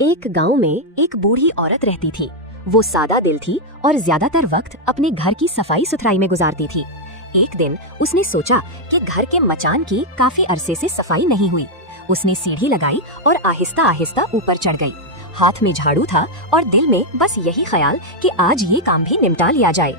एक गांव में एक बूढ़ी औरत रहती थी। वो सादा दिल थी और ज्यादातर वक्त अपने घर की सफाई सुथराई में गुजारती थी। एक दिन उसने सोचा कि घर के मचान की काफी अरसे से सफाई नहीं हुई। उसने सीढ़ी लगाई और आहिस्ता आहिस्ता ऊपर चढ़ गई। हाथ में झाड़ू था और दिल में बस यही ख्याल कि आज ये काम भी निपटा लिया जाए।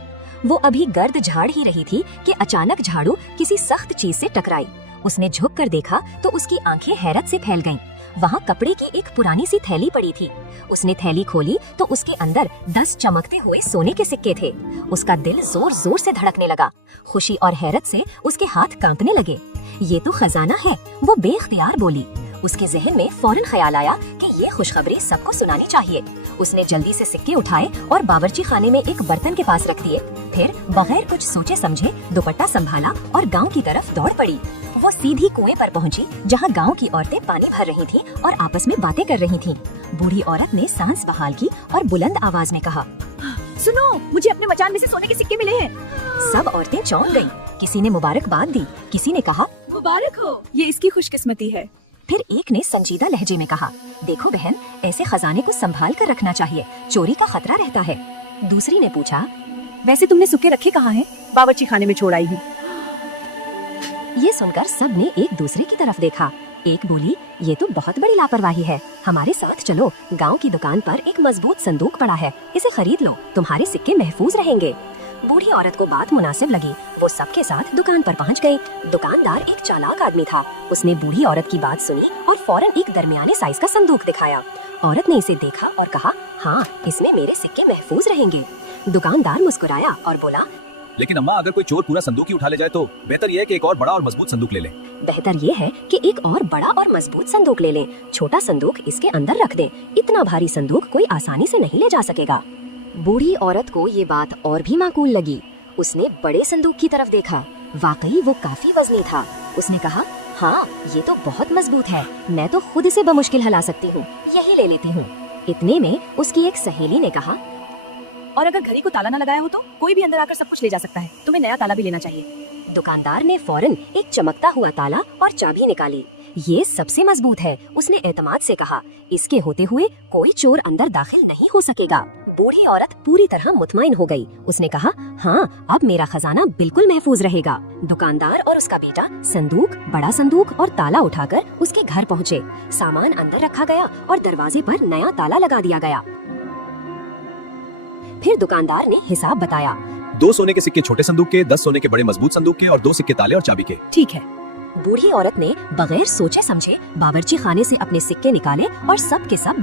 वो अभी गर्द झाड़ ही रही थी कि अचानक झाड़ू किसी सख्त चीज से टकराई। उसने झुक कर देखा तो उसकी आंखें हैरत से फैल गईं। वहाँ कपड़े की एक पुरानी सी थैली पड़ी थी। उसने थैली खोली तो उसके अंदर 10 चमकते हुए सोने के सिक्के थे। उसका दिल जोर जोर से धड़कने लगा। खुशी और हैरत से उसके हाथ कांपने लगे। ये तो खजाना है, वो बेख्तियार बोली। उसके जहन में फौरन ख्याल आया कि ये खुशखबरी सबको सुनानी चाहिए। उसने जल्दी से सिक्के उठाए और बावर्ची खाने में एक बर्तन के पास रख दिए। फिर बगैर कुछ सोचे समझे दुपट्टा संभाला और गांव की तरफ दौड़ पड़ी। वो सीधी कुएं पर पहुंची, जहां गांव की औरतें पानी भर रही थीं और आपस में बातें कर रही थीं। बूढ़ी औरत ने सांस बहाल की और बुलंद आवाज में कहा, सुनो, मुझे अपने मचान में से सोने के सिक्के मिले हैं। सब औरतें चौंक गईं। किसी ने मुबारकबाद दी, किसी ने कहा, मुबारक हो, ये इसकी खुशकिस्मती है। फिर एक ने संजीदा लहजे में कहा, देखो बहन, ऐसे खजाने को संभाल कर रखना चाहिए, चोरी का खतरा रहता है। दूसरी ने पूछा, वैसे तुमने सिक्के रखे कहाँ हैं? बावर्ची खाने में छोड़ आई हूँ। ये सुनकर सब ने एक दूसरे की तरफ देखा। एक बोली, ये तो बहुत बड़ी लापरवाही है, हमारे साथ चलो, गांव की दुकान पर एक मजबूत संदूक पड़ा है, इसे खरीद लो, तुम्हारे सिक्के महफूज रहेंगे। बूढ़ी औरत को बात मुनासिब लगी। वो सबके साथ दुकान पर पहुंच गई। दुकानदार एक चालाक आदमी था। उसने बूढ़ी औरत की बात सुनी और फौरन एक दरमियाने साइज का संदूक दिखाया। औरत ने इसे देखा और कहा, हाँ, इसमें मेरे सिक्के महफूज रहेंगे। दुकानदार मुस्कुराया और बोला, लेकिन अम्मा, अगर कोई चोर पूरा संदूक ही उठा ले जाए तो बेहतर यह है कि एक और बड़ा और मजबूत संदूक ले लें। बेहतर ये है कि एक और बड़ा और मजबूत संदूक ले लें। छोटा संदूक इसके अंदर रख दें। इतना भारी संदूक कोई आसानी से नहीं ले जा सकेगा। बूढ़ी औरत को ये बात और भी माकूल लगी। उसने बड़े संदूक की तरफ देखा। वाकई वो काफी वजनी था। उसने कहा, हाँ, ये तो बहुत मजबूत है, मैं तो खुद इसे बमुश्किल हिला सकती हूँ, यही ले लेती हूँ। इतने में उसकी एक सहेली ने कहा, और अगर घड़ी को ताला न लगाया हो तो कोई भी अंदर आकर सब कुछ ले जा सकता है, तुम्हें नया ताला भी लेना चाहिए। दुकानदार ने फौरन एक चमकता हुआ ताला और चाबी निकाली। ये सबसे मजबूत है, उसने एतमाद से कहा, इसके होते हुए कोई चोर अंदर दाखिल नहीं हो सकेगा। बूढ़ी औरत पूरी तरह मुतमईन हो गई। उसने कहा, हाँ, अब मेरा खजाना बिल्कुल महफूज रहेगा। दुकानदार और उसका बेटा संदूक, बड़ा संदूक और ताला उठाकर उसके घर पहुँचे। सामान अंदर रखा गया और दरवाजे पर नया ताला लगा दिया गया। फिर दुकानदार ने हिसाब बताया, 2 सोने के सिक्के छोटे संदूक के, 10 सोने के बड़े मजबूत संदूक के और 2 सिक्के ताले और चाबी के। ठीक है। बूढ़ी औरत ने बगैर सोचे समझे बावर्ची खाने से अपने सिक्के निकाले और सब के सब